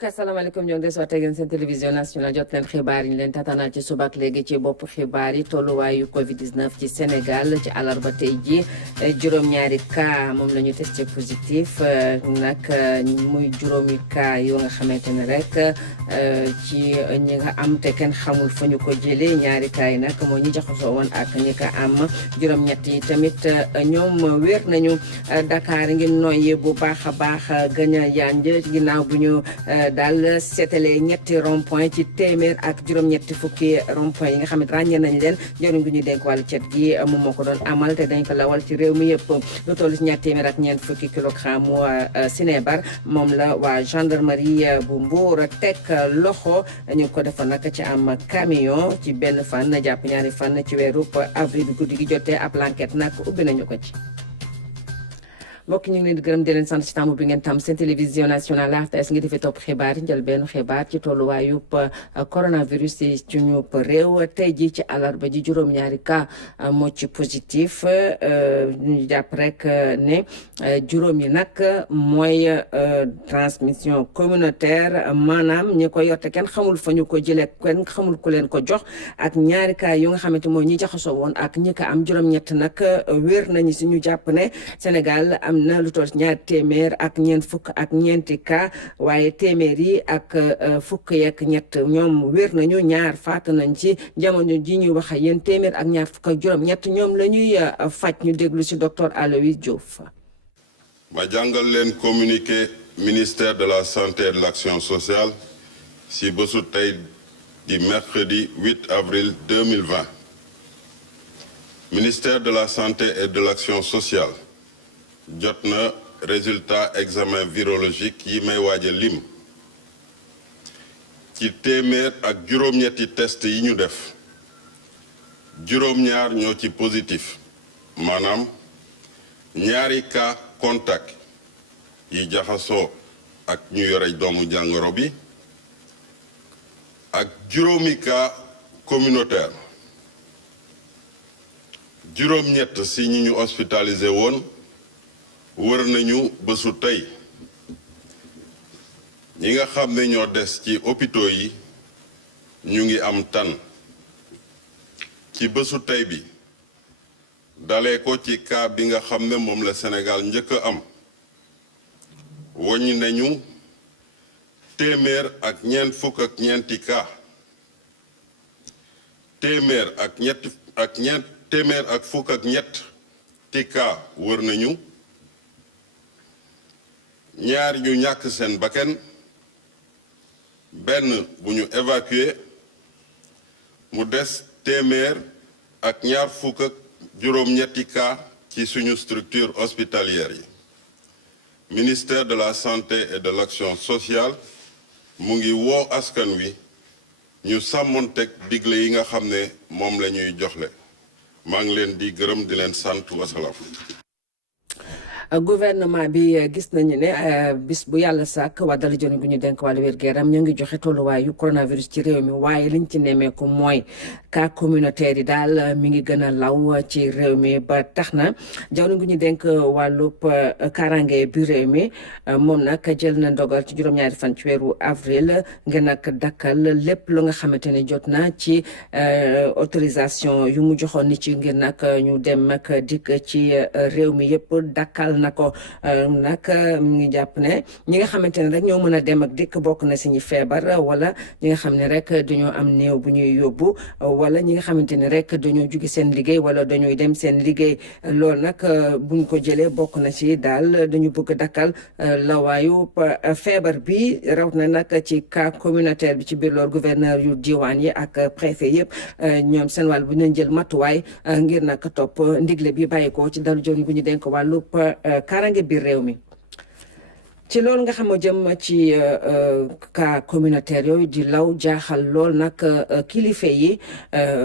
mbokk asalaamaaleykum ñoo ngi des waxtaan ngeen seen télévision nationale jot leen xibaar yi ñu leen tatanal ci suba ak léegi ci bopp xibaar yi tolluwaayu Covid 19 ci Sénégal ci àllarba tey ji juróom-ñaari cas moom la ñu testé positif nag muy juróomi cas yoo nga xamante ne rek ci ñi nga am te kenn xamul fa ñu ko jëlee ñaari cas yi nag moo ñi jaxasoo woon ak ñi ko am juróom-ñett yi tamit ñoom wér nañu Dakar ngi noyyee bu baax a baax gën a yanj ginnaaw bu ñu daal seetalee ñetti rond point ci téeméer ak juróom-ñetti fukki rond point yi nga xam ne ràññee nañ leen jëriñ gu ñu dénk wàllu cet gi moom moo ko doon amal te dañ ko lawal ci réew mi yëpp lu toll ci ñaar téeméer ak ñeent fukki kilogramme sinébar moom la waa gendarmerie bu Mbour teg loxo ñu ko defoon nag ci am camion ci benn fan jàpp ñaari fan ci weeru avril guddi gi jotee ab enquête nag ubbi nañu ko ci. mbokk ñu ngi leen di gërëm di leen sant ci tàmm bi ngeen tam seen télévision nationale RTS ngi defee topp xibaar yi njël benn xibaar ci tolluwaayub coronavirus yi ci ñu réew tey jii ci àllarba ji juróom-ñaari cas moo ci positif ñu jàpp rek ne juróom yi nag mooy transmission communautaire maanaam ñi ko yor te kenn xamul fa ñu ko jëlee kenn xamul ku leen ko jox ak ñaari cas yu nga xamante mooy ñi jaxasoo woon ak ñi ko am juróom-ñett nag wér nañu si ñu jàpp ne Sénégal am na lu toll ñaar téeméer ak ñeent fukk ak ñeenti cas waaye téeméer yi ak fukk yeeg ñett ñoom wér nañu ñaar faatu nañ ci jamono ji ñuy wax yéen téeméer ak ñaar fukk ak juróom-ñett ñoom la ñuy faj ñu déglu ci docteur Aloyse Diouf. ma jàngal leen communiqué ministère de la santé et de l'action sociale ci bésu tey di mercredi 8 avril 2020 ministère de la santé et de l'action sociale. jot na résultat examen virologique yi may waaj a lim ci téeméer ak juróom-ñetti test yi ñu def juróom-ñaar ñoo ci positif maanaam ñaari cas contact yi jaxasoo ak ñu yore doomu jàngoro bi ak juróomi cas communautaire juróom-ñett si ñi ñu hospitalisé woon wër nañu bésu tey ñi nga xam ne ñoo des ci hôpitaux yi ñu ngi am tan ci bésu tey bi dalee ko ci cas bi nga xam ne moom la Sénégal njëkk a am woññi nañu téeméer ak ñeent fukk ak ñeenti cas téeméer ak fukk ak ñett ti cas wër nañu ñaar ñu ñàkk seen bakkan benn bu ñu évacué mu des téeméer ak ñaar fukk ak juróom-ñetti cas ci suñu structure hospitalière yi ministère de la santé et de l'action sociale mu ngi woo askan wi ñu sàmmonteeg digle yi nga xam ne moom la ñuy joxle maa ngi leen di gërëm di leen sant wasalaam. gouvernement bi gis nañu ne bis bu yàlla sàkk waa dala joni gu ñu denk wàllu wér-gu-yaram ñu ngi joxe tolluwaayu coronavirus ci réew mi waaye liñ ci nemmeeku mooy cas communautaire yi daal mi ngi gën a law ci réew mi ba tax na jawriñ gu ñu denk wàllub kaaraange bi réew mi moom nag jël na ndogal ci juróom-ñaari fan ci weeru avril ngeen nag dakkal lépp lu nga xamante ne jot na ci autorisation yu mu joxoon nit ci ngir nag ñu dem ak dikk ci réew mi yëpp dakkal na ko nag mu ngi jàpp ne ñi nga xamante ne rek ñoo mën a dem ak dikk bokk na si ñi feebar wala ñi nga xam ne rek dañoo am néew bu ñuy yóbbu wala ñi nga xamante ne rek dañoo jóge seen liggéey wala dañuy dem seen liggéey loolu nag buñ ko jëlee bokk na ci daal dañu bëgg dakkal lawaayu feebar bi raw na nag ci cas communautaire bi ci biir loolu gouverneur yu diwaan yi ak préfet yëpp ñoom seen wàll bu ñu jël matuwaay ngir nag topp ndigle bi bàyyi ko ci dalu joni bu ñu denk wàllu kaaraange biir réew mi ci loolu nga xam ne jëm ci cas communautaire yooyu di law jaaxal lool nag kilifa yi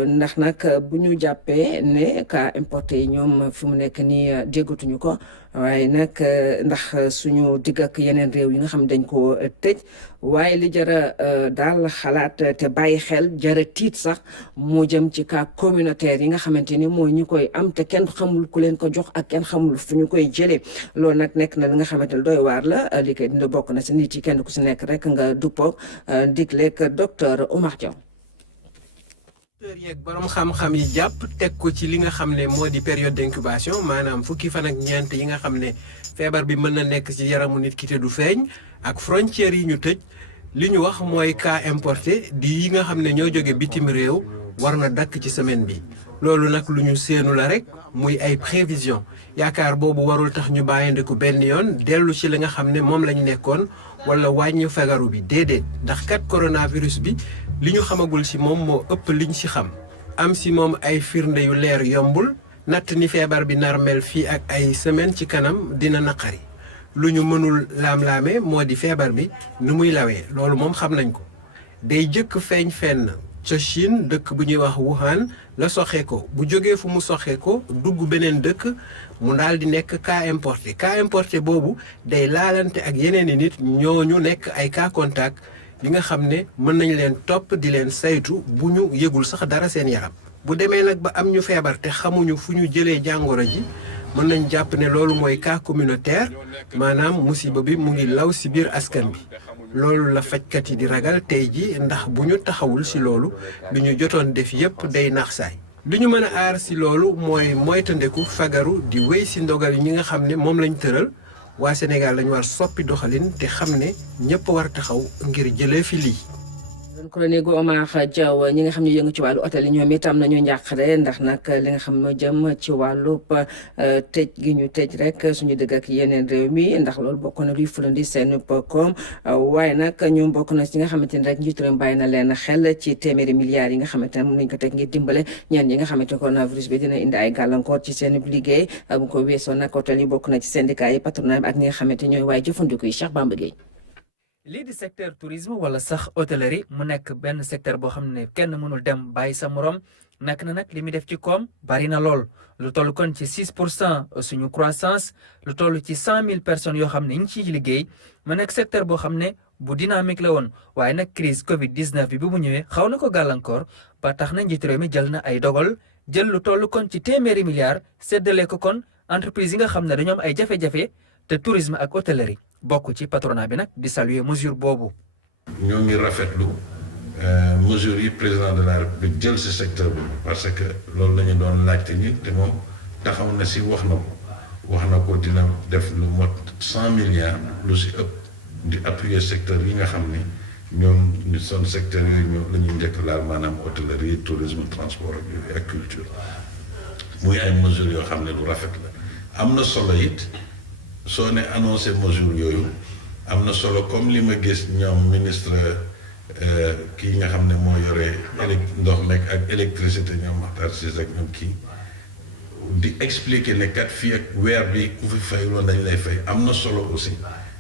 ndax nag bu ñu jàppee ne cas importé yi ñoom fi mu nekk nii déggatuñu ko waaye nag ndax suñu digg ak yeneen réew yi nga xam dañ ko tëj waaye li jara daal xalaat te bàyyi xel jara tiit sax moo jëm ci cas communautaire yi nga xamante ni mooy ñu koy am te kenn xamul ku leen ko jox ak kenn xamul fu ñu koy jëlee loolu nag nekk na li nga xamante ne doy waar la li koy dina bokk na si nit yi kenn ku si nekk rek nga duppoo digleeg docteur Oumar Diaw. yeeg borom xam-xam yi jàpp teg ko ci li nga xam ne moo di période d'incubation maanaam fukki fan ak ñeent yi nga xam ne feebar bi mën na nekk ci yaramu nit ki te du feeñ ak frontières yi ñu tëj li ñu wax mooy cas importé di yi nga xam ne ñoo jóge bitim réew war na dakk ci semaine bi loolu nag lu ñu séenu la rek muy ay prévision yaakaar boobu warul tax ñu bàyyindiku benn yoon dellu ci li nga xam ne moom lañu nekkoon wala wàññi fagaru bi déedéet ndax kat coronavirus bi li ñu xamagul ci moom moo ëpp liñ ci xam am ci moom ay firnde yu leer yombul natt ni feebar bi nar mel fii ak ay semaine ci kanam dina naqari lu ñu mënul laam-laame moo di feebar bi nu muy lawee loolu moom xam nañ ko day jëkk feeñ fenn ca Chine dëkk bu ñuy wax Wuhan la soxee ko bu jógee fu mu soxee ko dugg beneen dëkk mu daal di nekk cas importé boobu day laalante ak yeneen i nit ñooñu nekk ay cas contact yi nga xam ne mën nañ leen topp di leen saytu bu ñu yëgul sax dara seen yaram bu demee nag ba am ñu feebar te xamuñu fu ñu jëlee jàngoro ji mën nañ jàpp ne loolu mooy cas communautaire maanaam musiba bi mu ngi law ci biir askan bi loolu la fajkat yi di ragal tey ji ndax bu ñu taxawul ci loolu lu ñu jotoon def yépp day naax saay li ñu mën a aar ci loolu mooy moytandiku fagaru di wéy ci ndogal yi ñi nga xam ne moom lañ tëral waa Sénégal lañu war soppi doxalin te xam ne ñëpp war taxaw ngir jëlee fi lii. chronique Oumar Diaw ñi nga xam ne yëngu ci wàllu hôtel yi ñoom itam nañu njàqare ndax nag li nga xam ne jëm ci wàllub tëj gi ñu tëj rek suñu dëgg ak yeneen réew mi ndax loolu bokk na luy fulandi seen koom waaye nag ñoom bokk na ci nga xamante ni rek njiitu réew bàyyi na leen xel ci téeméeri milliards yi nga xamante ne mën nañu ko teg ngir dimbale ñeen ñi nga xamante ne coronavirus bi dina indi ay gàllankoor ci seen liggéey bu ko weesoo nag hôtel yi bokk na ci syndicat yi patronat ak ñi nga xamante ñooy waaye jëfandiku yi Cheikh Bamba Gueye. lii di secteur tourisme wala sax hôtellerie mu nekk benn secteur boo xam ne kenn mënul dem bàyyi sa morom nekk na nag li muy def ci koom bari na lool lu toll kon ci 6% suñu croissance lu toll ci 100 000 personnes yoo xam ne ñu ciy liggéey mu nekk secteur boo xam ne bu dynamique la woon waaye nag crise Covid 19 bi mu ñëwee xaw na ko gàllankoor ba tax na njiitu réew mi jël na ay dogal jël lu toll kon ci téeméeri milliards séddale ko kon entreprise yi nga xam ne dañoo am ay jafe-jafe te tourisme ak hôtellerie. bokk ci patronat bi nag di saluer mesure boobu. ñoo ngi rafetlu mesure yi président de la République jël ci secteur bi parce que loolu la ñu doon laajte ñi te moom taxaw na ci wax na ko dina def lu mot 100 milliards lu ci ëpp di appuyer secteur yi nga xam ni ñoom ñu son secteur yooyu ñoo la ñuy njëkk laal maanaam hôtellerie tourisme transport ak yooyu ak culture muy ay mesures yoo xam ne lu rafet la am na solo it. soo ne annoncé mesure yooyu am na solo comme li ma gis ñoom ministre kii nga xam ne moo yore ndox nekk ak électricité ñoom Makhtar Cissé ak ñoom kii di expliquer ne kat fii ak weer bi ku fi fay loolu dañ lay fay am na solo aussi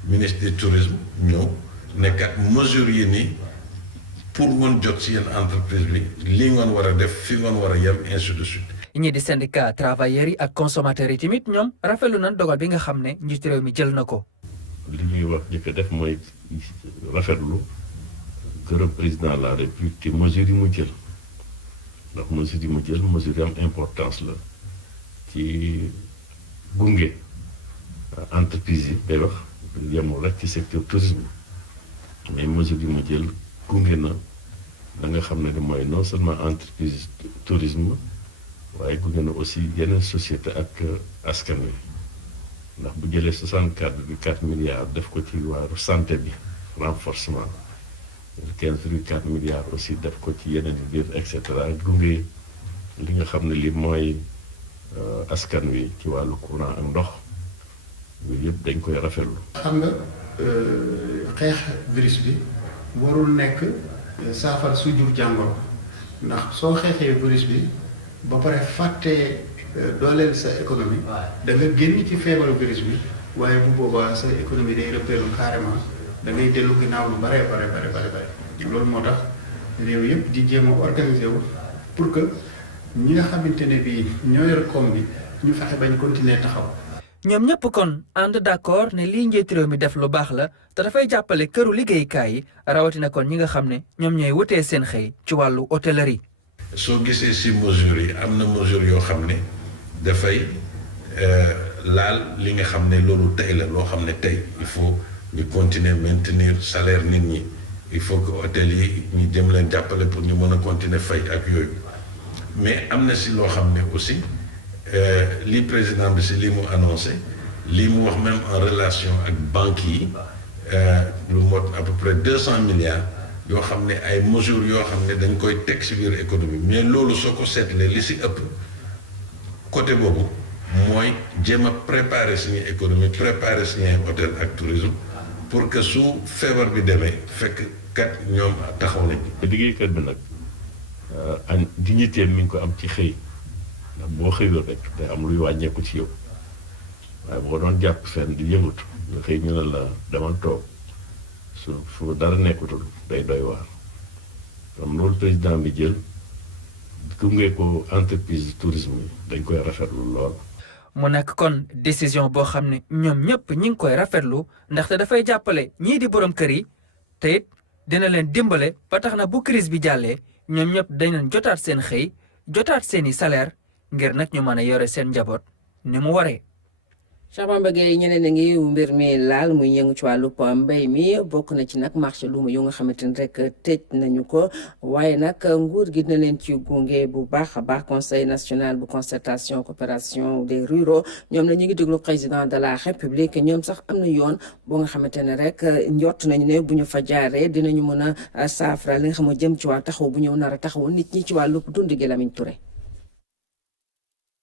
ministre du tourisme ñëw ne kat mesure yi nii pour mën jot ci yenn entreprise bi lii ngoon war a def fii ngoon war a yem ainsi de suite. ñii di syndicat travailleurs yi ak consommateurs yi tamit ñoom rafetlu nañ dogal bi nga xam ne njiitu réew mi jël na ko. li ñuy wax njëkk a def mooy rafetlu gërëm président de la république te mesures yi mu jël ndax mesures yi mu jël mesures yi am importance la ci gunge entreprise yi day wax yemul rek ci secteur tourisme mais mesures yi mu jël gunge na da nga xam ne mooy non seulement entreprise tourisme. waaye gunge na aussi yeneen société ak askan wi ndax bu jëlee 64,4 milliards def ko ci waaru santé bi renforcement 15,4 milliards aussi def ko ci yeneen biir et cetera gunge li nga xam ne li mooy askan wi ci wàllu courant ak ndox yooyu yëpp dañ koy rafetlu. xam nga xeex virus bi warul nekk saafara su jur jàngoro ndax soo xeexee virus bi. ba pare fàtte dooleel sa économie da nga génn ci feebaru virus bi waaye bu boobaa sa économie day rëppeelu carrément da ngay dellu ginnaaw lu bare loolu moo tax réew yëpp di jéem a organiser wu pour que ñi nga xamante ne bii ñoo yor koom bi ñu fexe bañ continuer taxaw. ñoom ñëpp kon ànd d'accord ne lii njiitu réew mi def lu baax la te dafay jàppale këru liggéeykaay yi rawatina kon ñi nga xam ne ñoom ñooy wutee seen xëy ci wàllu hôtellerie. soo gisee si mesures yi am na mesures yoo xam ne dafay laal li nga xam ne loolu tey la loo xam ne tey il faut ñu continuer maintenir salaire nit ñi il faut que hôtel yi ñu jëm leen jàppale pour ñu mën a continuer fay ak yooyu mais am na si loo xam ne aussi li président bi si li mu annoncé li mu wax même en relation ak banques yi lu mot à peu près 200 milliards yoo xam ne ay mesures yoo xam ne dañ koy teg si biir économie mais loolu soo ko seetlee li si ëpp côté boobu mooy jéem a préparer suñu économie préparer suñu hôtel ak tourisme pour que su feebar bi demee fekk kat ñoom taxaw nañ. liggéeykat bi nag dignité mi ngi ko am ci xëy ndax boo xëyul rek day am luy wàññeeku ci yow waaye boo doon jàpp fenn di yëngatu nga xëy ñu ne la demal toog fu dara nekkutul day doy waar comme loolu président bi jël gunge ko entreprise tourisme yi dañ koy rafetlu lool. mu nekk kon décision boo xam ne ñoom ñëpp ñi ngi koy rafetlu ndaxte dafay jàppale ñii di borom kër yi te it dina leen dimbale ba tax na bu crise bi jàllee ñoom ñëpp dañ jotaat seen xëy jotaat seeni salaire ngir nag ñu mën a yore seen njaboot ni mu waree. Cheikh Bamba Gueye ñeneen a ngi mbir mi laal muy yëngu ci wàllu mbéy mi bokk na ci nag marché luuma yu nga xamante ni rek tëj nañu ko waaye nag nguur gi dina leen ci gunge bu baax a baax conseil national bu concertation coopération des ruraux ñoom la ñu ngi déglu président de la république ñoom sax am na yoon boo nga xamante ne rek njort nañu ne bu ñu fa jaaree dinañu mën a saafara li nga xam ne jëm ci wàllu taxaw bu ñëw nar a taxaw nit ñi ci wàllu dund gi Lamine Touré.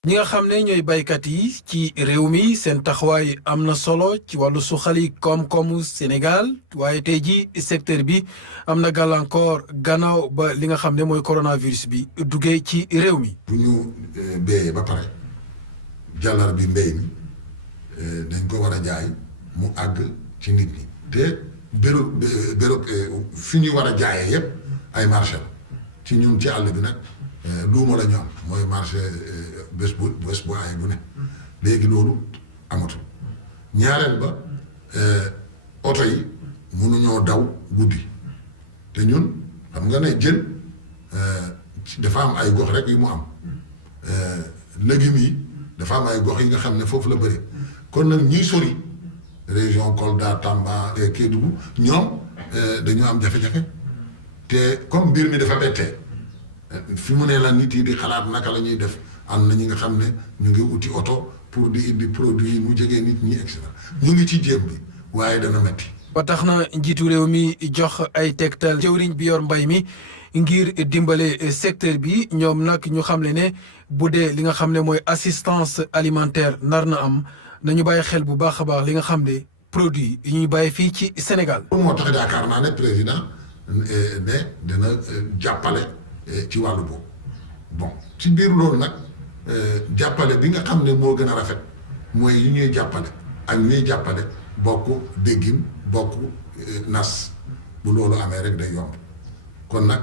ñi nga xam ne ñooy baykat yi ci réew mi seen taxawaay am na solo ci wàllu suxali koom-koomu Sénégal waaye tey ji secteur bi am na gàllankoor gannaaw ba li nga xam ne mooy coronavirus bi duggee ci réew mi. bu ñu béyee ba pare jàllar bi mbéy mi dañ ko war a jaay mu àgg ci nit ñi te béro fi ñu war a jaayee yépp ay marché la ci ñun ci àll bi nag luuma la ñu am mooy marché bés bu ay bu ne léegi loolu amatul ñaareel ba oto yi mënuñoo daw guddi te ñun xam nga ne jën dafa am ay gox rek yu mu am légumes yi dafa am ay gox yi nga xam ne foofu la bëri kon nag ñuy sori région Kolda Tamba Kédougou ñoom dañu am jafe-jafe te comme mbir mi dafa bettee fi mu ne la nit yi di xalaat naka la ñuy def am na ñi nga xam ne ñu ngi uti oto pour di indi produit yi mu jegee nit ñi et cetera ñu ngi ci jéem bi waaye dana metti ba tax na njiitu réew mi jox ay tegtal jëwriñ bi yor mbay mi ngir dimbale secteur bi ñoom nag ñu xamle ne bu dee li nga xam ne mooy assistance alimentaire nar na am nañu bàyyi xel bu baax a baax li nga xam ne produit yi ñuy bàyyi fii ci Sénégal. moo tax yaakaar naa ne président ne dana jàppale ci wàllu boobu bon ci biir loolu nag jàppale bi nga xam ne moo gën a rafet mooy yi ñuy jàppale ak ñuy jàppale bokk déggin bokk nas bu loolu amee rek day yomb kon nag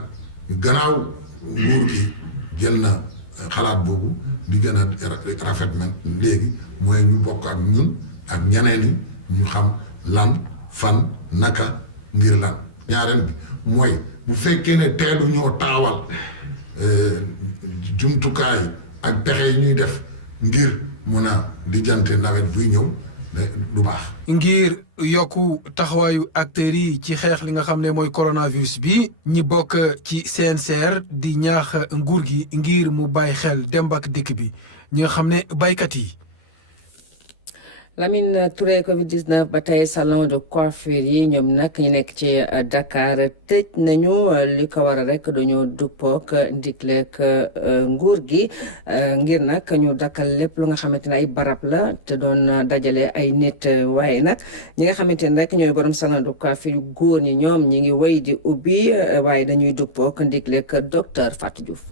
gannaaw nguur gi jël na xalaat boobu di gën a rafet man léegi mooy ñu bokk ak ñun ak ñeneen ñi ñu xam lan fan naka ngir lan ñaareel bi mooy bu fekkee ne teelu ñoo taawal jumtukaay ak pexe yi ñuy def ngir mun a lijjante nawet buy ñëw du baax. ngir yokku taxawaayu acteurs yi ci xeex li nga xam ne mooy coronavirus bi ñi bokk ci CNCR di ñaax nguur gi ngir mu bàyyi xel dem ak dikk bi ñi nga xam ne baykat yi. Lamine Touré Covid-19 ba tey salon de coiffure yi ñoom nag ñu nekk ci Dakar tëj nañu li ko war a rek dañoo duppook ndigleek nguur gi ngir nag ñu dakkal lépp lu nga xamante ne ay barab la te doon dajale ay nit waaye nag ñi nga xamante ne rek ñooy borom salon de coiffure yu góor ñi ñoom ñi ngi wéy di ubbi waaye dañuy duppook ndigleek docteur Fatou Diouf.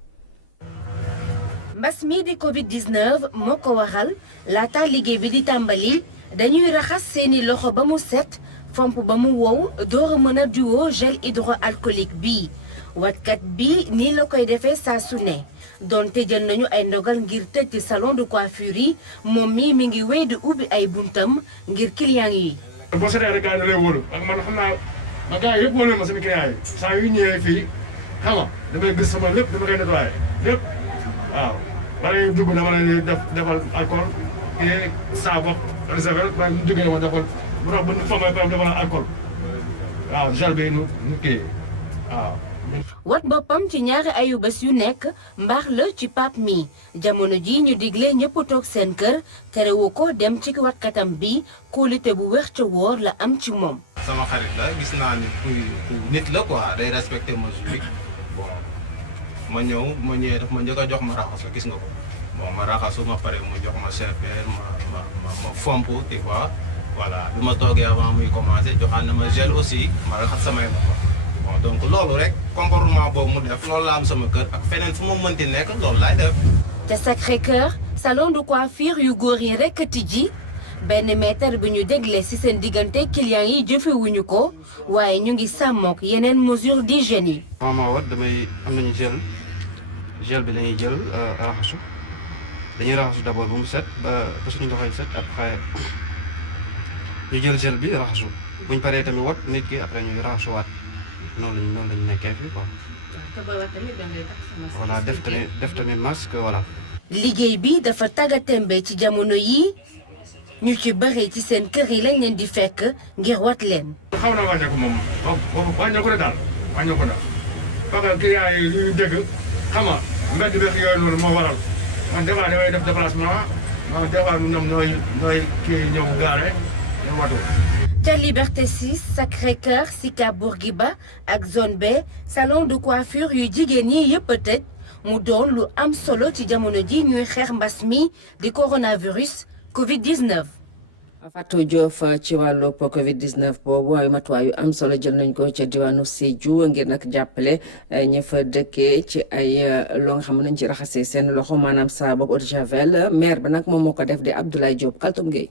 mbas mi di Covid-19 moo ko waral laata liggéey bi di tàmbali dañuy raxas seeni loxo ba mu set fomp ba mu wow door a mën a diwoo gel hydroalcoolique bi watkat bi nii la koy defee saa su ne donte jël nañu ay ndogal ngir tëj ci salon de coiffure yi moom mi ngi wéy di ubbi ay buntam ngir client yi. boo seetee rek gars yi da lay wóolu ak man xam naa ma gars yi yëpp wóolu ma sama client yi saa yu ñëwee fii xam nga damay gis sama lépp dama koy nettoyé lépp waaw bala ñuy dugg dama leen defal alcool et saabu ak javel ba ñu duggee ma defal bu tax bu ñu formé par defal alcool waaw gel bi nu kii waaw. wat boppam ci ñaari ayubés yu nekk mbaax la ci Pape mi jamono ji ñu digle ñëpp toog seen kër terewu ko dem ci watkatam bi kóolute bu wér ca wóor la am ci moom. sama xarit la gis naa ni ku nit la quoi day respecté mesure bi bon ma ñëwee daf ma njëkk a jox ma raxasu gis nga ko bon ma raxasu ma pare mu jox ma serpillère ma fomp tu vois voilà bi ma toogee avant muy commencé joxaan na ma gel aussi ma raxas samay loxo. bon donc loolu rek comportement boobu mu def loolu la am sama kër ak feneen fu ma mënti nekk loolu laay def. ca Sacré-Cœur salon de coiffure yu góor yi rek tijji benn mètre bi ñu dégle ci seen diggante clients yi jëfewuñu ko waaye ñu ngi sàmmook yeneen mesures d'hygiène yi. vraiment wat damay am nañu gel bi lañuy jël raxasu dañuy raxasu d'abord ba mu set ba suñu loxo yi set après ñu jël gel bi raxasu buñ paree tamit wat nit ki après ñuy raxasuwaat. noonu lañu nekkee fii quoi. voilà def tamit masque voilà. liggéey bi dafa tàggatémbe ci jamono yi ñu ci bëri ci seen kër yi lañ leen di fekk ngir wat leen. xaw na wàññeeku moom wàññeeku na daal wàññeeku na parce que client yi li ñu dégg xam nga mbedd bex yooyu noonu moo waral man des fois damay def déplacement man des fois ñoom nooy kii ñëw gaare ñu watu. ca Liberté 6 Sacré-Cœur Sicap Bourguiba ak zone B salon de coiffure yu jigéen ñi yëpp a tëj mu doon lu am solo ci jamono ji ñuy xeex mbas mi di coronavirus Covid-19. Fatou Diouf ci wàllu Covid-19 boobu waaye matuwaay yu am solo jël nañ ko ca diwaanu Sédhiou ngir nag jàppale ña fa dëkkee ci ay loo nga xam ne nañ ci raxasee seen loxo maanaam saabu ak eau de javel maire ba nag moom moo ko def di Abdoulaye Diop Kaltoum Gueye.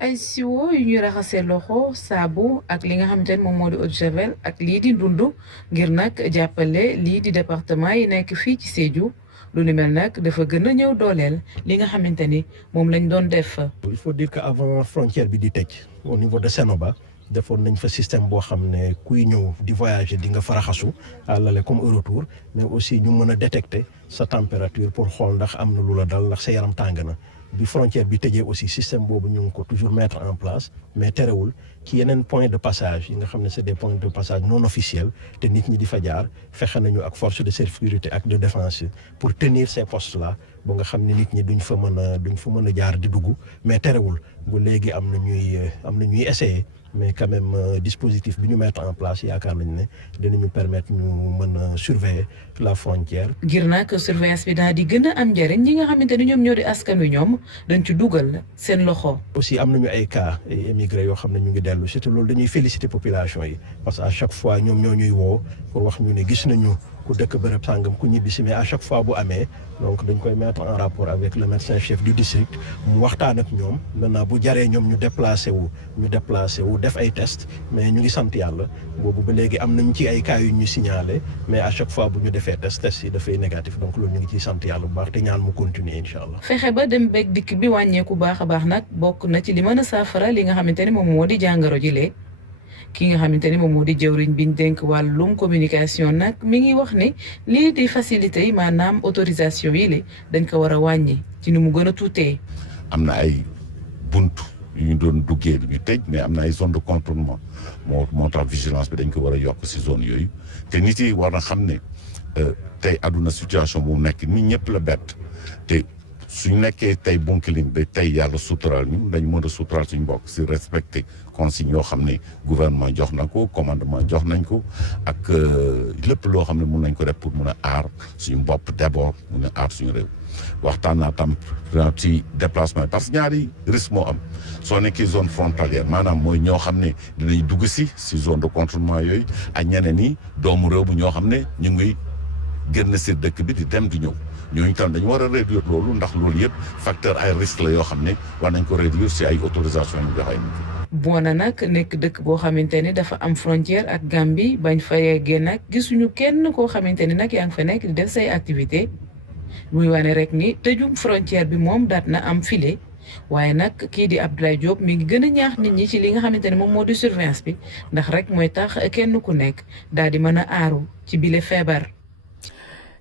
ay siwo yu ñuy raxasee loxo saabu ak li nga xamante ne moom moo di eau de javel ak lii di ndundu ngir nag jàppale lii di département yi nekk fii ci Sédhiou lu ni mel nag dafa gën a ñëw dooleel li nga xamante ni moom lañ doon def. il faut dire que avant frontière bi di tëj au niveau de Sénoba defoon nañ fa système boo xam ne kuy ñëw di voyager di nga fa raxasu àllale comme au retour mais aussi ñu mën a détecter sa température pour xool ndax am na lu la dal ndax sa yaram tàng na. bi frontière bi tëjee aussi système boobu ñu ngi ko toujours mettre en place mais terewul ci yeneen point de passage yi nga xam ne c'est des points de passage non officiels te nit ñi di fa jaar fexe nañu ak force de sécurité ak de défense pour tenir ces postes là ba nga xam ne nit ñi duñ fa mën a jaar di dugg mais terewul bu léegi am na ñuy essayer mais quand même dispositif bi ñu mettre en place yaakaar nañ ne dinañu permettre ñu mën a surveiller la frontière. ngir nag surveillance bi daal di gën a am njëriñ ñi nga xamante ni ñoom ñoo di askan wi ñoom dañ ci dugal seen loxo. aussi am nañu ay cas ay émigrés yoo xam ne ñu ngi dellu si te loolu dañuy féliciter population yi parce que à chaque fois ñoom ñoo ñuy woo pour wax ñu ne gis nañu ku dëkk bërëb sàngam ku ñibbisi mais à chaque fois bu amee donc dañ koy mettre en rapport avec le médecin chef du district mu waxtaan ak ñoom maintenant bu jaree ñoom ñu déplacé wu def ay test mais ñu ngi sant yàlla boobu ba léegi am nañ ci ay cas yu ñu signalé mais à chaque fois bu ñu defee test yi dafay négatif donc loolu ñu ngi ciy sant yàlla bu baax te ñaan mu continuer incha allah. fexe ba dem beeg dikk bi wàññeeku baax a baax nag bokk na ci li mën a saafara li nga xamante ne moom moo di jàngoro ji lee ki nga xamante ni moom moo di jëwriñ biñ dénk wàllum communication nag mi ngi wax ni lii di facilité yi maanaam autorisation yi la dañ ko war a wàññi ci ni mu gën a tuutee. am na ay buntu yu ñu doon duggee ñu tëj mais am na ay zone de contournement moo tax vigilance bi dañ ko war a yokk si zone yooyu te nit yi war na xam ne tey àdduna situation bu nekk nit ñëpp la bett te suñu nekkee tey Bounkiling ba tey yàlla suturaal ñu dañ mën a suturaal suñu mbokk si respecté consigne yoo xam ne gouvernement jox na ko commandement jox nañ ko ak lépp loo xam ne mun nañ ko def pour mun a aar suñu bopp d'abord mun a aar suñu réew waxtaan naa tam ci déplacement yi parce que ñaari risque moo am soo nekkee zone frontalière maanaam mooy ñoo xam ne dinañ dugg si zone de contournement yooyu ak ñeneen ñi doomu réew mi ñoo xam ne ñu ngi génn si dëkk bi di dem di ñëw ñooñu tam dañu war a réduire loolu ndax loolu yëpp facteur ay risque la yoo xam ne war nañ ko réduire si ay autorisation yu joxe ay nit. Boona nag nekk dëkk boo xamante ni dafa am frontière ak Gambie bañ fa yeggee nag gisuñu kenn koo xamante ni nag yaa ngi fa nekk di def say activité muy wane rek ni tëjum frontière bi moom daat na am file waaye nag kii di Abdoulaye Diop mi ngi gën a ñaax nit ñi ci li nga xamante ni moom moo di surveillance bi ndax rek mooy tax kenn ku nekk daal di mën a aaru ci bile feebar.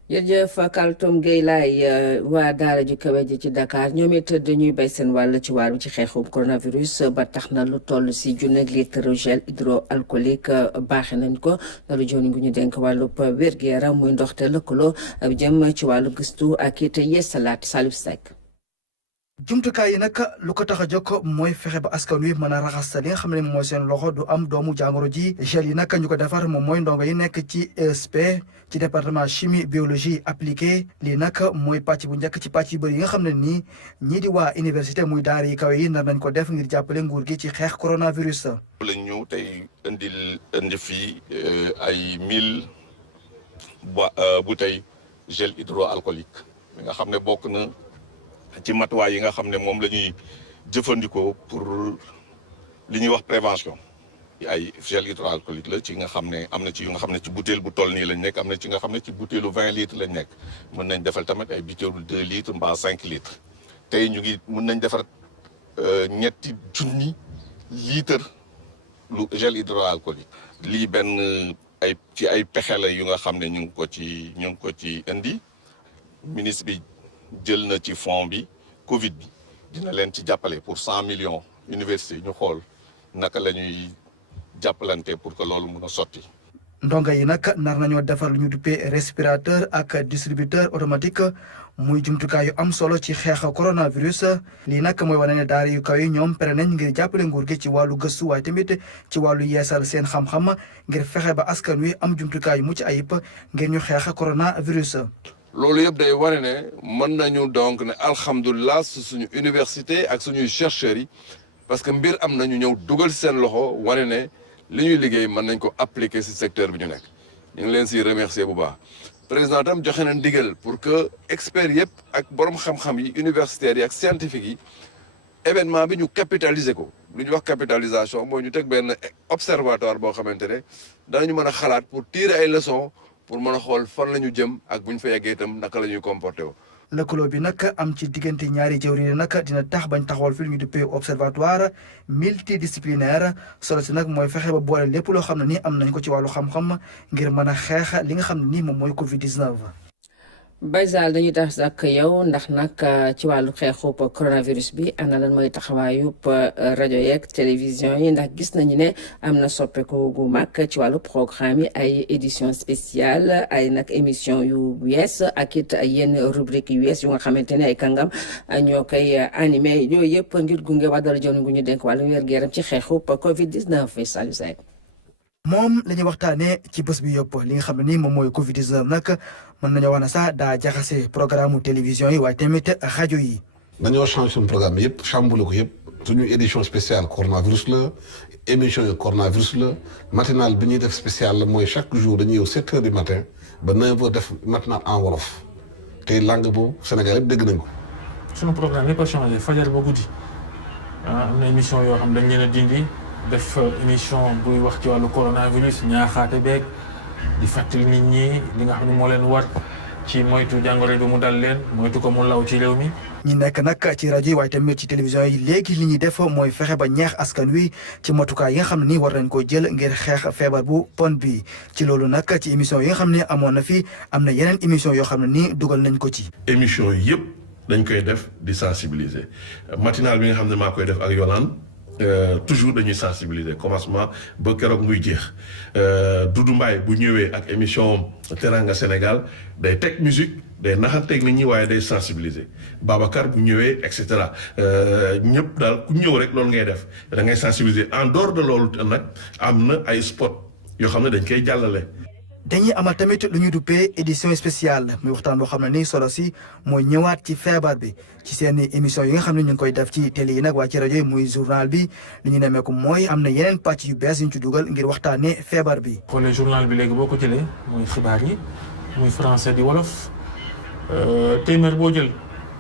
jërëjëf Kaltoum Gueye laay waa daara ju kawe ji ci Dakar ñoom it dañuy bay seen wàll ci wàllu ci xeexum coronavirus ba tax na lu toll si junni litre gel hydroalcoolique baaxe nañ ko loolu joni ngu ñu dénk wàllub wér-gu-yaram muy ndoxte lëkkaloo jëm ci wàllu gëstu ak it yeesalaat Salif Seck. jumtukaay yi nag lu ko tax a jóg mooy fexe ba askan wi mën a raxas li nga xam ne mooy seen loxo du am doomu jàngoro ji gel yi nag ñu ko defar moom mooy ndongo yi nekk ci ESP ci département chimie biologie appliquée lii nag mooy pàcc bu njëkk ci pàcc yu bëri yi nga xam ne nii ñii di waa université muy daara yi kawe yi nar nañ ko def ngir jàppale nguur gi ci xeex coronavirus. lañ ñëw tey indi fii ay 1000 bouteilles gel hydroalcoolique mi nga xam ne bokk na ci matuwaay yi nga xam ne moom la ñuy jëfandikoo pour li ñuy wax prévention ay gel hydroalcoolique la ci nga xam ne am na ci yu nga xam ne ci butéel bu toll nii lañ nekk am na ci nga xam ne ci butéelu 20 litres lañ nekk mën nañ defal tamit ay butéelu 2 litres mbaa 5 litres tey ñu ngi mën nañ defar ñetti junni litres lu gel hydroalcoolique lii benn ay pexe la yu nga xam ne ñu ngi ko ci indi ministre bi jël na ci fond bi Covid bi dina leen ci jàppale pour 100 millions université ñu xool naka la ñuy jàppalante pour que loolu mun a sotti. ndongo yi nag nar nañoo defar lu ñu duppee respirateur ak distributeur automatique muy jumtukaay yu am solo ci xeex coronavirus lii nag mooy wane ne daara yu kaw yi ñoom pare nañ ngir jàppale nguur gi ci wàllu gëstu waaye tamit ci wàllu yeesal seen xam-xam ngir fexe ba askan wi am jumtukaay yu mucc ayib ngir ñu xeex coronavirus. loolu yëpp day wane ne mën nañu donc ne alhamdulilah suñu université ak suñuy chercheurs yi parce que mbir am nañu ñëw dugal seen loxo wane ne li ñuy liggéey mën nañ ko appliquer ci secteur bi ñu nekk ñu ngi leen ci remercier bu baax président tam joxe na ndigal pour que experts yëpp ak borom xam-xam yi universitaires yi ak scientifiques yi événement bi ñu capitaliser ko lu ñuy wax capitalisation mooy ñu teg benn observatoire boo xamante ne danañu mën a xalaat pour tirer ay leçons pour mën a xool fan la ñu jëm ak bu ñu fa yeggee itam naka la ñuy comporté woo. lëkkaloo bi nag am ci diggante ñaari jëwriñ nag dina tax bañ taxawal fi lu ñu duppee observatoire multidisciplinaire solo si nag mooy fexe ba boole lépp loo xam ne ni am nañ ko ci wàllu xam-xam ngir mën a xeex li nga xam ne ni moom mooy Covid 19. Baysal dañuy tax ak yow ndax nag ci wàllu xeexub coronavirus bi ana lan mooy taxawaayub rajo yeeg télévision yi ndax gis nañu ne am na soppeeku gu mag ci wàllu programme yi ay édition spéciale ay nag émission yu yees ak it ay yenn rubrique yu yees yu nga xamante ne ay kàngam ñoo koy animé yooyu yëpp ngir gunge waa dara joon gu ñu denk wàllu wér-gu-yaram ci xeexub Covid 19 Salou Seck. moom la ñuy waxtaanee ci bés bi yëpp li nga xam ne ni moom mooy Covid 19 nag mën nañoo wax ne sax daa jaxase programme télévision yi waaye tamit rajo yi. dañoo changé suñu programme yëpp chamboulé ko yëpp suñu édition spéciale coronavirus la émission yi coronavirus la matinale bi ñuy def spéciale la mooy chaque jour dañuy yow 7 heures du matin ba 9 heures def matinale en wolof te langue boobu Sénégal yëpp dégg nañ ko. suñu programme yëpp a changé fajar ba guddi am na émission yoo xam dañ leen a dindi. def émission buy wax ci wàllu coronavirus ñaaxaate beeg di fàttali nit ñi li nga xam ne moo leen war ci moytu jàngoro bi mu dal leen moytu ko mu law ci réew mi. ñi nekk nag ci rajo yi waaye tamit ci télévision yi léegi li ñuy def mooy fexe ba ñeex askan wi ci matukaay yi nga xam ne nii war nañ koo jël ngir xeex feebar bu pon bi ci loolu nag ci émission yi nga xam ne amoon na fi am na yeneen émission yoo xam ne nii dugal nañ ko ci. émission yëpp dañ koy def di sensibiliser matinal bi nga xam ne maa koy def ak Yolande. toujours dañuy sensibiliser commencement ba keroog muy jeex Doudou Mbaye bu ñëwee ak émission Teranga Sénégal day teg musique day naxanteeg nit ñi waaye day sensibiliser Babacar bu ñëwee et cetera ñëpp daal ku ñëw rek loolu ngay def da ngay sensibiliser en dehors de loolu nag am na ay spot yoo xam ne dañ koy jàllale. dañuy amal tamit lu ñu duppee édition spéciale muy waxtaan boo xam ne nii solo si mooy ñëwaat ci feebar bi ci seen émission yi nga xam ne ñu ngi koy def ci télé yi nag waa ci rajo yi muy journal bi li ñu nemmeeku mooy am na yeneen pàcc yu bees yu ñu ci dugal ngir waxtaanee feebar bi. xoolee journal bi léegi boo ko jëlee muy xibaar yi muy français di wolof téeméer boo jël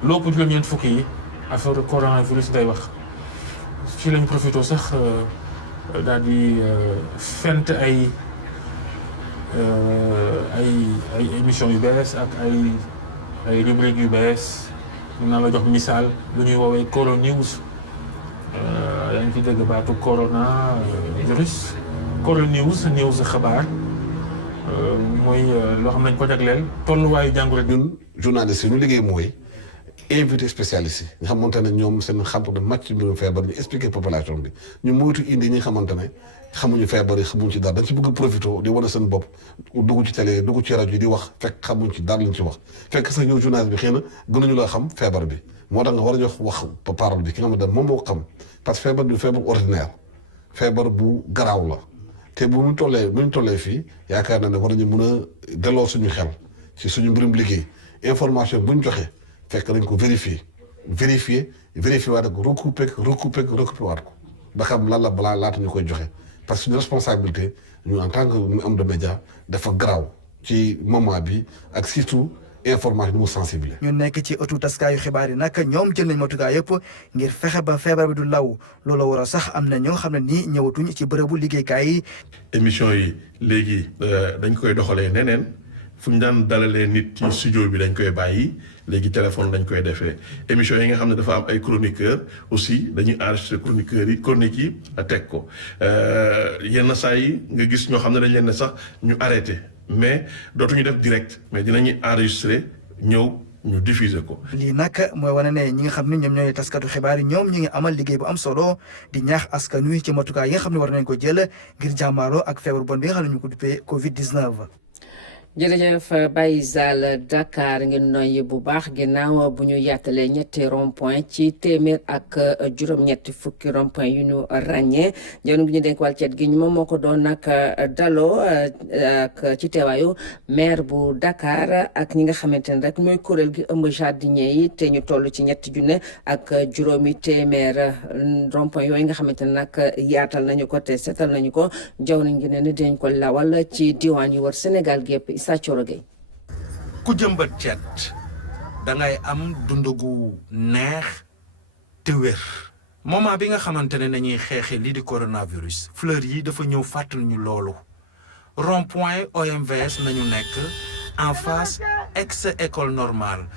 lóopu juróom-ñeent fukki yi affaire coronavirus day wax fii lañu profité sax daal di fent ay émissions yu bees ak ay rubriques yu bees mun naa la jox misaal lu ñuy woowee Coro News yaa ngi fi dégg baatu corona virus Coro News xabaar mooy loo xam nañ ko jagleel tolluwaayu jàngoro. ñun journaliste yi ñu liggéey mooy invité spécialiste yi nga xamante ne ñoom seen xam-xam màcc ci mbirum feebar ñu expliquer population bi ñu moytu indi ñi nga xamante ne xamuñu feebar yi xamuñ ci dara dañ ci bëgg profité di wane seen bopp dugg ci télé dugg ci rajo yi di wax fekk xamuñ ci dara lañ ci wax fekk sax ñëw journaliste bi xëy na gënuñu la xam feebar bi moo tax nga war a jox wax parole bi ki nga xamante ne moom moo ko xam parce que feebar bi feebar ordinaire feebar bu garaaw la te bu ñu tollee fii yaakaar naa ne war nañu mën a delloo suñu xel ci suñu mbirum liggéey information bu ñu joxe fekk nañ ko vérifier waat ko recouper waat ko ba xam lan la balaa laata ñu koy joxe parce que suñu responsabilité ñu en tant que homme de média dafa garaaw ci moment bi ak surtout information bi mu sensible. ñu nekk ci ëttu taskaayu xibaar yi nag ñoom jël nañ matukaay yëpp ngir fexe ba feebar bi du law loolu war a sax am na ñoo xam ne nii ñëwatuñ ci bërëbu liggéeykaay yi. émission yi léegi dañ koy doxalee neneen fu ñu daan dalalee nit ci studio bi dañ koy bàyyi léegi téléphone dañ koy defee émission yi nga xam ne dafa am ay chroniqueurs aussi dañuy enregistrer chroniques yi teg ko yenn saa yi nga gis ñoo xam ne dañ leen ne sax ñu arrêté. mais dootuñu def direct mais dinañuy enregistrer ñëw ñu diffuser ko. lii nag mooy wane ne ñi nga xam ne ñoom ñooy taskatu xibaar yi ñoom ñu ngi amal liggéey bu am solo di ñaax askan wi ci matukaay yi nga xam ne war nañ ko jël ngir jàmmaarloo ak feebar bon bi nga xam ne ñu ko duppee Covid-19. jërëjëf Baye Zal Dakar ngeen noyyi bu baax ginnaaw bu ñu yaatalee ñetti rond point ci téeméer ak juróom-ñetti fukki rond point yu ñu ràññee jaww gi ñu dénk wàll cet gi ñu moom moo ko doon nag daloo ak ci teewaayu maire bu Dakar ak ñi nga xamante ne rek mooy kuréel gi ëmb jardinier yi te ñu toll ci ñetti junne ak juróomi téeméer rond point yooyu nga xamante ne nag yaatal nañu ko te setal nañu ko jaww gi ne dinañ ko lawal ci diwaan yu wër Sénégal gi yëpp. ku jëmbat cet dangay am dund gu neex te wér moment bi nga xamante ne nañuy xeexe lii di coronavirus fleur yi dafa ñëw fàttali ñu loolu rond-point OMVS nañu nekk en face ex-école normale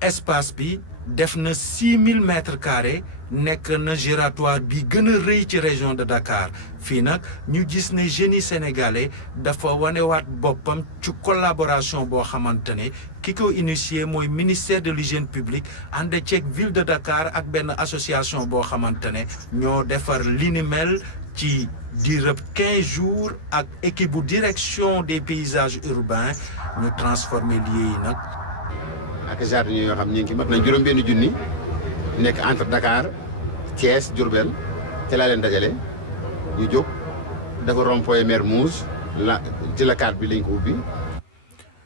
espace bi def na 6000 mètres carrés nekk na giratoire bi gën a rëy ci région de Dakar fii nag ñu gis ne génie sénégalais dafa wanewaat boppam ci collaboration boo xamante ne ki ko initié mooy ministère de l'hygiène publique ànd ceeg ville de Dakar ak benn association boo xamante ne ñoo defar li ni mel ci diirëb 15 jours ak équipe bu direction des paysages urbains ñu transformer lieu yi nag. ak jardin yoo xam ñu ngi mat na juróom-benn junni nekk entre Dakar Thiès Diourbel ci laa leen dajale ñu jóg dafa rond-point Mermoz la ci la carte bi lañ ko ubbi.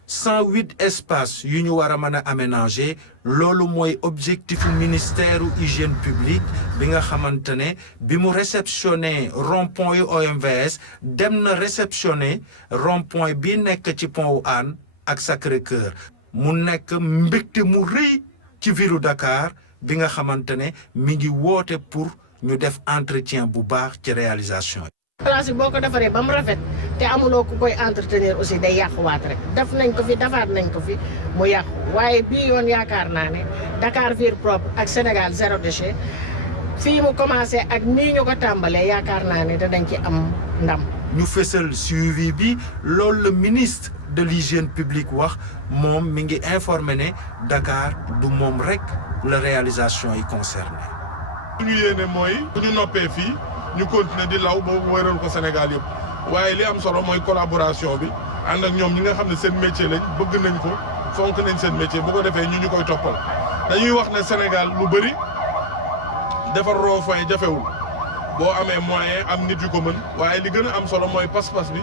108 espaces yu ñu war a mën a aménager loolu mooy objectif ministère hygiène publique bi nga xamante ne bi mu réceptionné rond-point yu OMVS dem na réceptionné rond-point bi nekk ci pont wu Hann ak Sacré-Cœur mu nekk mbégte mu rëy ci ville Dakar bi nga xamante ne mi ngi woote pour ñu def entretien bu baax ci réalisation yi. place bi boo ko defaree ba mu rafet te amuloo ku koy entretenir aussi day yàquwaat rek def nañ ko fi defaat nañ ko fi mu yàqu waaye bii yoon yaakaar naa ne Dakar ville propre ak Sénégal zéro déchet fii mu commencé ak nii ñu ko tàmbalee yaakaar naa ne danañ ci am ndam. ñu fësal suivi bi loolu le ministre de l'hygiène publique wax moom mi ngi informé ne Dakar du moom rek la réalisation yi concerné. suñu yéene mooy bu ñu noppee fii ñu continuer di law ba wëral ko Sénégal yëpp waaye li am solo mooy collaboration bi ànd ak ñoom ñi nga xam ne seen métier lañ bëgg nañ ko fonk nañ seen métier bu ko defee ñu koy toppal dañuy wax ne Sénégal lu bëri defar rond-point jafewul boo amee moyen am nit yu ko mën waaye li gën a am solo mooy pas-pas bi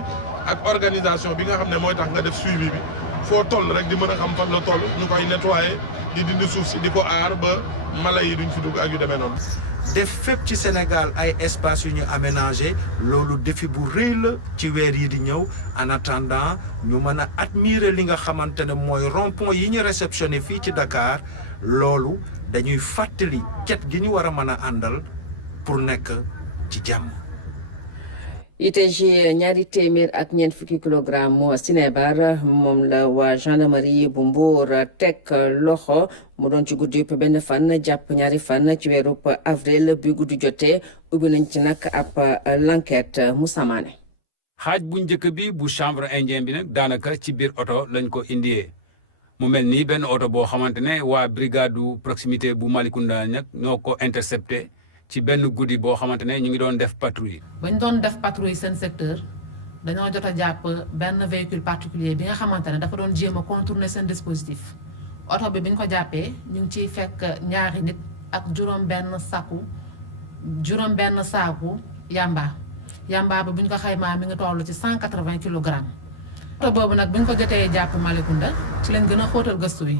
ak organisation bi nga xam ne mooy tax nga def suivi bi foo toll rek di mën a xam fan la toll ñu koy nettoyer di dindi suuf si di ko aar ba mala yi duñ fi dugg ak yu demee noonu. def fépp ci Sénégal ay espaces yu ñu aménagé loolu défi bu rëy la ci weer yi di ñëw en attendant ñu mën a admirer li nga xamante ne mooy rond-point yi ñu réceptionné fii ci Dakar loolu dañuy fàttali cet gi ñu war a mën a àndal pour nekk ci jàmm. ITG ñaari téeméer ak ñeent fukki kilogramme moo sinébar moom la waa gendarmerie bu Mbour teg loxo mu doon ci guddi yëpp benn fan jàpp ñaari fan ci weeru avril bi guddi jotee ubbi nañ ci nag ab l'enquête Moussa Mané. xaaj bu njëkk bi bu chanvre indien bi nag daanaka ci biir oto lañ ko indiyee mu mel ni benn oto boo xamante ne waa brigade proximité bu Malicounda nag ñoo ko intercepté ci benn guddi boo xamante ne ñu ngi doon def patrouille. bañ doon def patrouille seen secteur dañoo jot a jàpp benn véhicule particulier bi nga xamante ne dafa doon jéem a contourner seen dispositif oto bi biñ ko jàppee ñu ngi ciy fekk ñaari nit ak juróom benn saaku yamba bi buñ ko xaymaa mi ngi toll ci 180 kilogrammes. oto boobu nag buñ ko jotee jàpp Malicounda ci leen gën a xóotal gëstu yi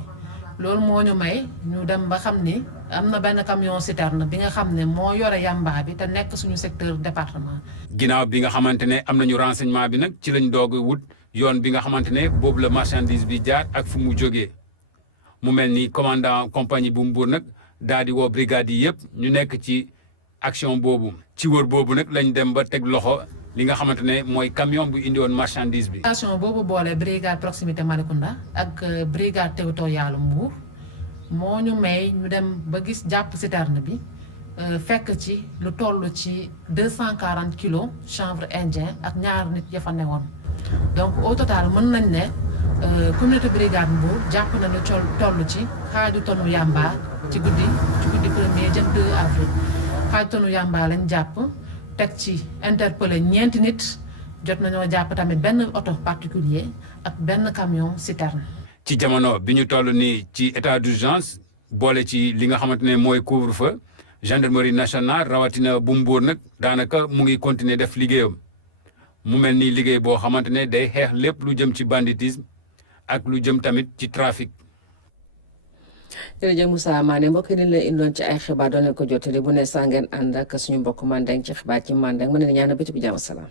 loolu moo ñu may ñu dem ba xam ni am na benn camion citerne bi nga xam ne moo yore yamba bi te nekk suñu secteur département. ginnaaw bi nga xamante ne am nañu renseignement bi nag ci lañ doog wut yoon bi nga xamante ne boobu la marchandise bi jaar ak fu mu jógee mu mel ni commandant compagnie bu Mbour nag daal di woo brigade yi yëpp ñu nekk ci action boobu ci wër boobu nag lañ dem ba teg loxo li nga xamante ne mooy camion bu indi woon marchandise bi. station boobu boole brigade proximité Malicounda ak brigade territoriale Mbour moo ñu may ñu dem ba gis jàpp citerne bi fekk ci lu toll ci 240 kilos chanvre indien ak ñaar nit ya fa newoon donc au total mën nañ ne communauté brigade Mbour jàpp na lu toll ci xaaju tonu yamba ci guddi premier jëm 2 avril xaaju tonu yamba lañ jàpp teg ci interpellé ñeenti nit jot nañoo jàpp tamit benn oto particulier ak benn camion citerne. ci jamono bi ñu toll nii ci état d'urgence boole ci li nga xamante ne mooy couvre-feu gendarmerie nationale rawatina bu Mbour nag daanaka mu ngi continuer def liggéeyam mu mel ni liggéey boo xamante ne day xeex lépp lu jëm ci banditisme ak lu jëm tamit ci trafic. jërëjëf Moussa Mané mbokk yi la indoon ci ay xibaar doon leen ko jottali bu ne saa ngeen ànd ak suñu mbokk Mandeng ci xibaar ci Mandeng mën na ñaan bëccëgu jàmm salaam.